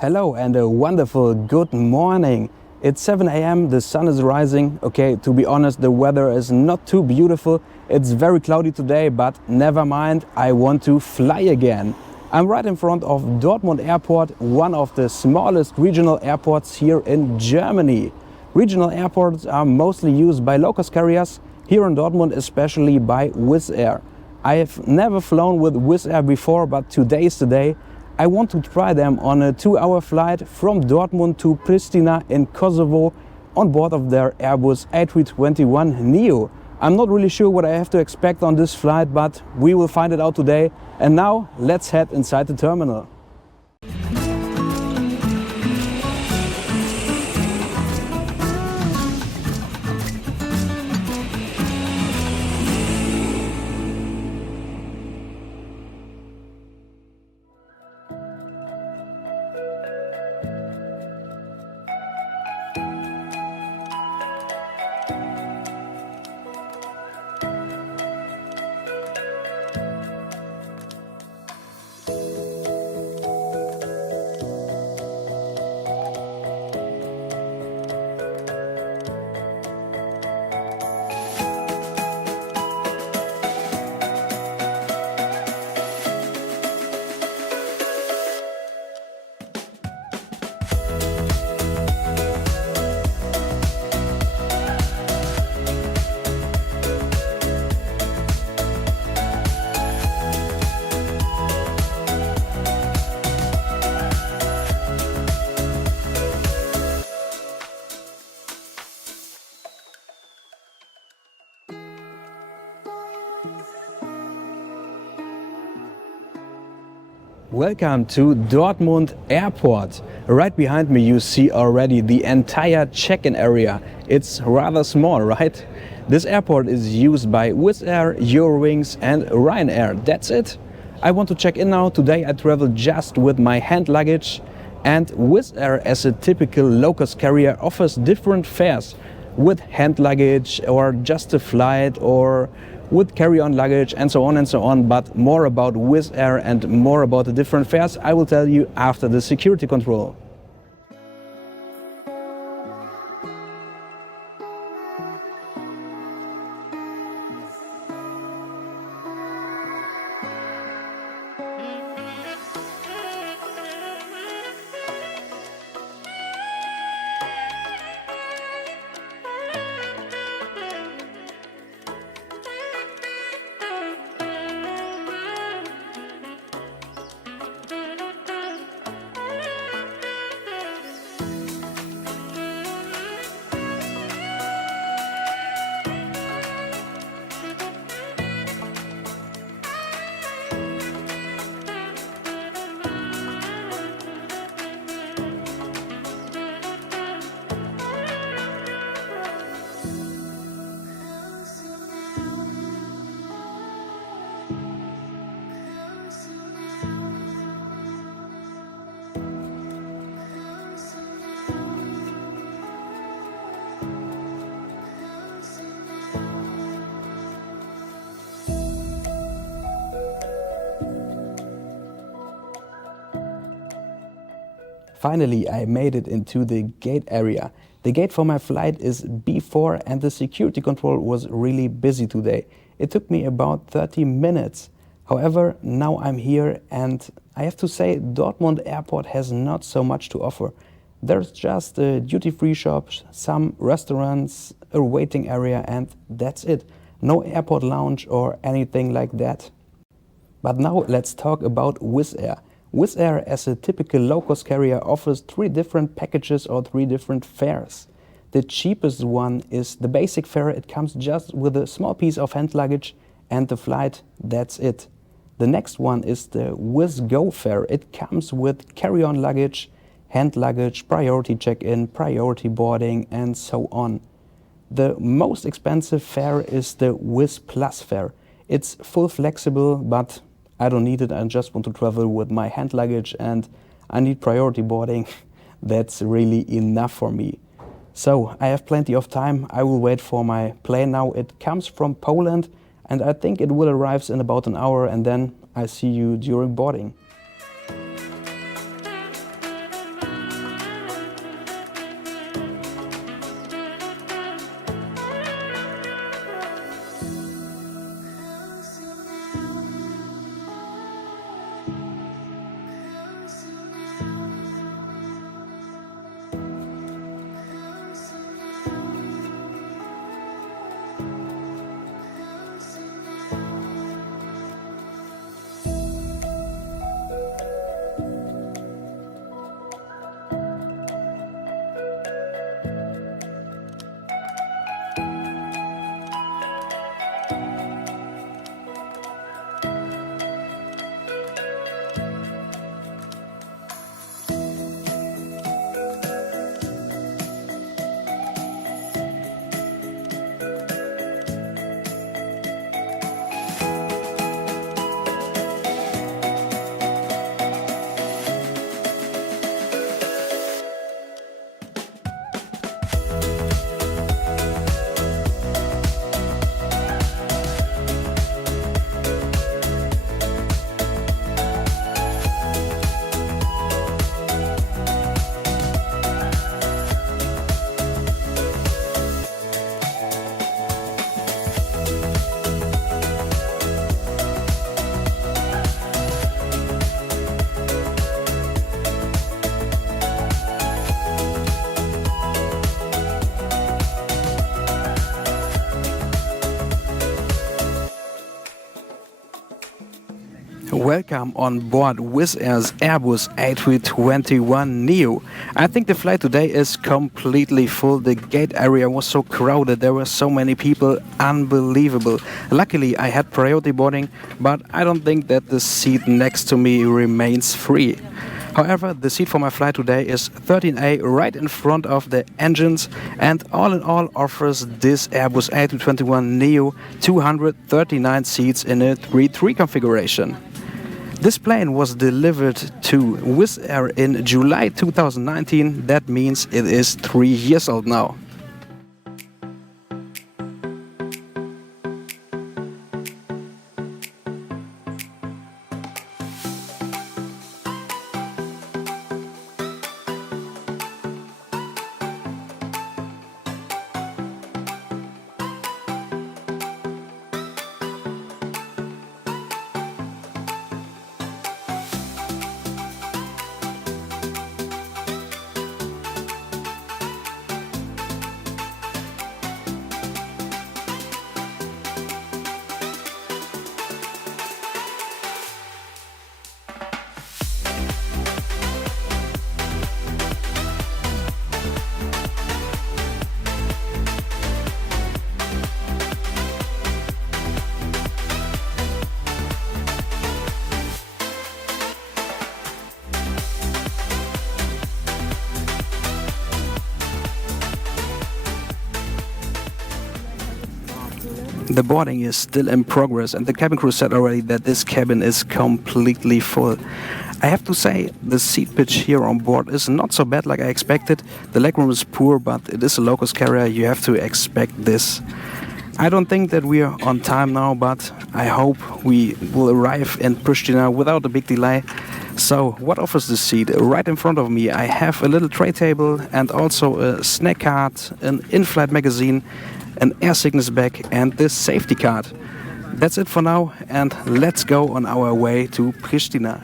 Hello and a wonderful good morning. It's 7 a.m. the sun is rising. Okay, to be honest, the weather is not too beautiful. It's very cloudy today, but never mind, I want to fly again. I'm right in front of Dortmund Airport, one of the smallest regional airports here in Germany. Regional airports are mostly used by low-cost carriers, here in Dortmund especially by Wizz Air. I have never flown with Wizz Air before, but today is the day. I want to try them on a 2-hour flight from Dortmund to Pristina in Kosovo on board of their Airbus A321neo. I'm not really sure what I have to expect on this flight, but we will find it out today. And now let's head inside the terminal. Welcome to Dortmund Airport. Right behind me you see already the entire check-in area. It's rather small, right? This airport is used by Wizz Air, Eurowings and Ryanair. That's it. I want to check in now. Today I travel just with my hand luggage, and Wizz Air, as a typical low-cost carrier, offers different fares with hand luggage or just a flight or with carry-on luggage and so on, but more about Wizz Air and more about the different fares I will tell you after the security control. Finally, I made it into the gate area. The gate for my flight is B4 and the security control was really busy today. It took me about 30 minutes. However, now I'm here and I have to say Dortmund Airport has not so much to offer. There's just a duty-free shop, some restaurants, a waiting area and that's it. No airport lounge or anything like that. But now let's talk about Wizz Air. Wizz Air, as a typical low-cost carrier, offers 3 different packages or 3 different fares. The cheapest one is the basic fare. It comes just with a small piece of hand luggage and the flight, that's it. The next one is the Wizz Go fare. It comes with carry-on luggage, hand luggage, priority check-in, priority boarding, and so on. The most expensive fare is the Wizz Plus fare. It's full flexible, but I don't need it. I just want to travel with my hand luggage and I need priority boarding. That's really enough for me. So I have plenty of time. I will wait for my plane now. It comes from Poland and I think it will arrive in about an hour, and then I see you during boarding. Welcome on board Wizz Air's Airbus A321neo. I think the flight today is completely full. The gate area was so crowded, there were so many people, unbelievable. Luckily I had priority boarding, but I don't think that the seat next to me remains free. However, the seat for my flight today is 13A, right in front of the engines, and all in all offers this Airbus A321neo 239 seats in a 3-3 configuration. This plane was delivered to Wizz Air in July 2019. That means it is 3 years old now. The boarding is still in progress and the cabin crew said already that this cabin is completely full. I have to say, the seat pitch here on board is not so bad like I expected. The legroom is poor, but it is a low-cost carrier, you have to expect this. I don't think that we are on time now, but I hope we will arrive in Pristina without a big delay. So, what offers this seat? Right in front of me I have a little tray table and also a snack cart, an in-flight magazine, an air sickness bag and the safety card. That's it for now, and let's go on our way to Pristina.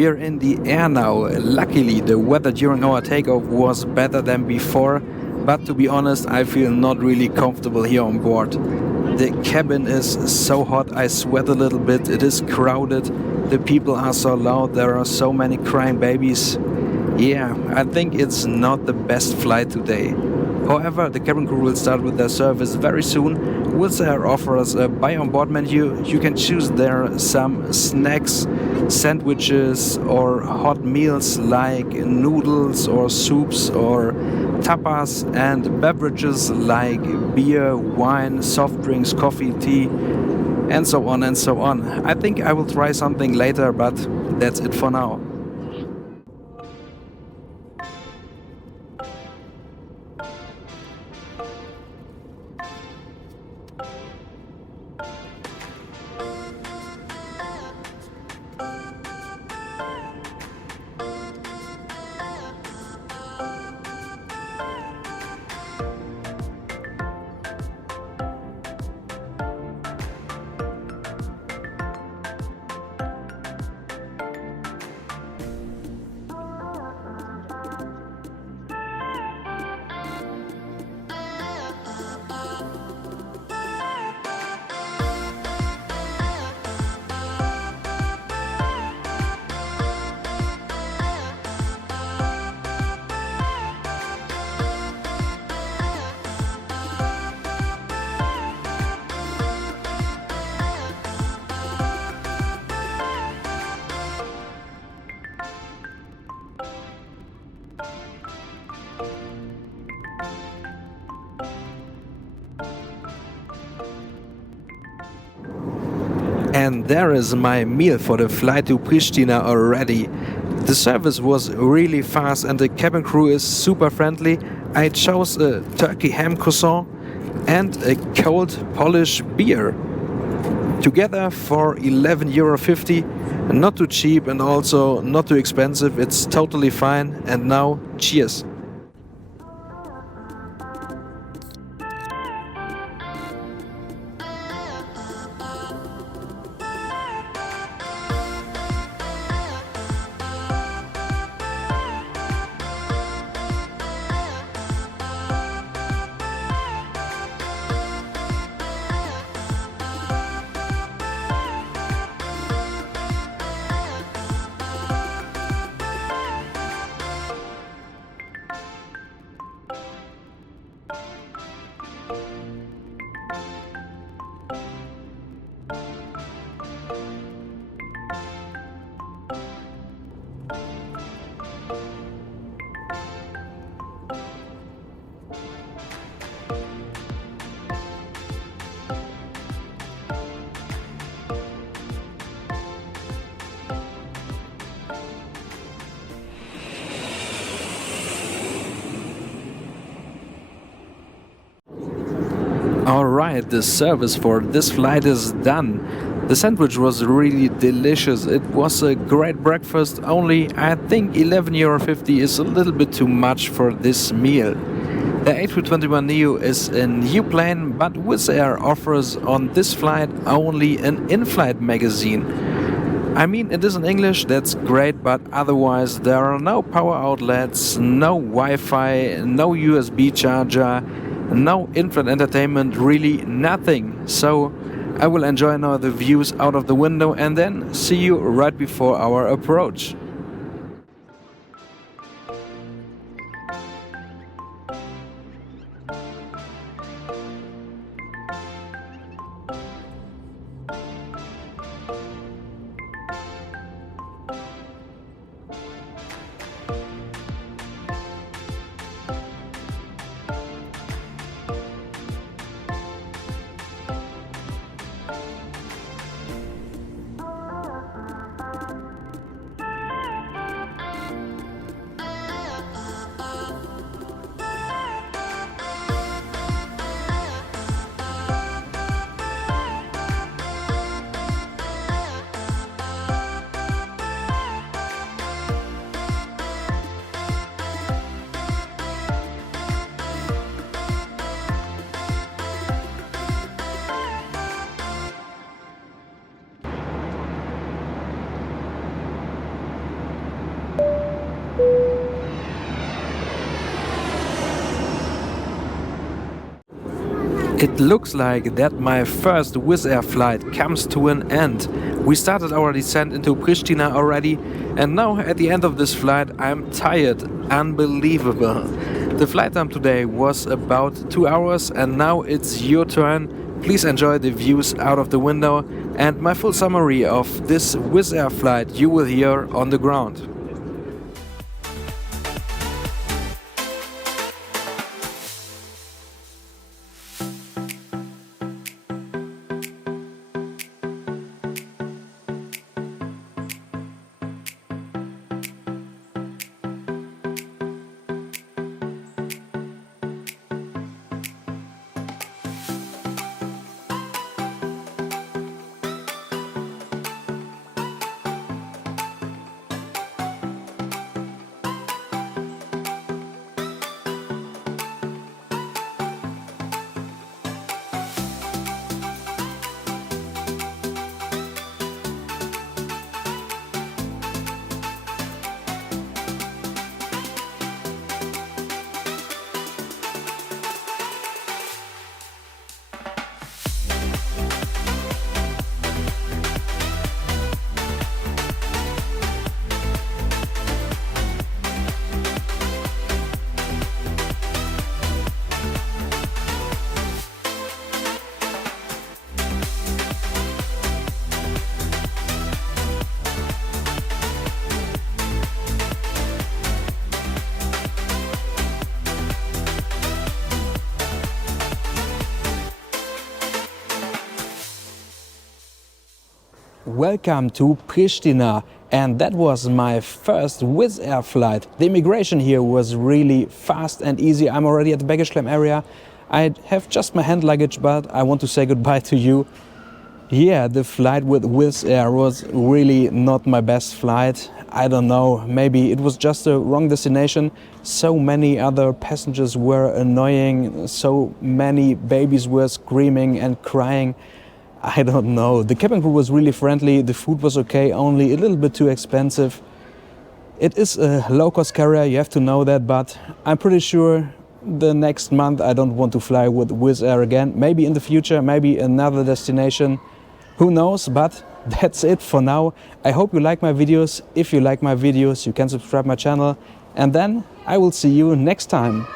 We are in the air now. Luckily, the weather during our takeoff was better than before, but to be honest, I feel not really comfortable here on board. The cabin is so hot, I sweat a little bit, it is crowded, the people are so loud, there are so many crying babies. Yeah, I think it's not the best flight today. However, the cabin crew will start with their service very soon. Wizz Air offers a buy on board menu. You can choose there some snacks, sandwiches or hot meals like noodles or soups or tapas, and beverages like beer, wine, soft drinks, coffee, tea, and so on and so on. I think I will try something later, but that's it for now. And there is my meal for the flight to Pristina already. The service was really fast and the cabin crew is super friendly. I chose a turkey ham croissant and a cold Polish beer. Together for €11.50, not too cheap and also not too expensive, it's totally fine. And now, cheers! Alright, the service for this flight is done. The sandwich was really delicious. It was a great breakfast, only I think €11.50 is a little bit too much for this meal. The A321neo is a new plane, but Wizz Air offers on this flight only an in-flight magazine. I mean, it is in English, that's great, but otherwise there are no power outlets, no Wi-Fi, no USB charger, no infrared entertainment, really nothing. So I will enjoy now the views out of the window and then see you right before our approach. It looks like that my first Wizz Air flight comes to an end. We started our descent into Pristina already, and now at the end of this flight I'm tired. Unbelievable. The flight time today was about 2 hours, and now it's your turn. Please enjoy the views out of the window, and my full summary of this Wizz Air flight you will hear on the ground. Welcome to Pristina, and that was my first Wizz Air flight. The immigration here was really fast and easy. I'm already at the baggage claim area. I have just my hand luggage, but I want to say goodbye to you. Yeah, the flight with Wizz Air was really not my best flight. I don't know, maybe it was just a wrong destination. So many other passengers were annoying, so many babies were screaming and crying. I don't know. The cabin crew was really friendly, the food was okay, only a little bit too expensive. It is a low-cost carrier, you have to know that, but I'm pretty sure the next month I don't want to fly with Wizz Air again. Maybe in the future, maybe another destination, who knows, but that's it for now. I hope you like my videos. If you like my videos, you can subscribe my channel, and then I will see you next time.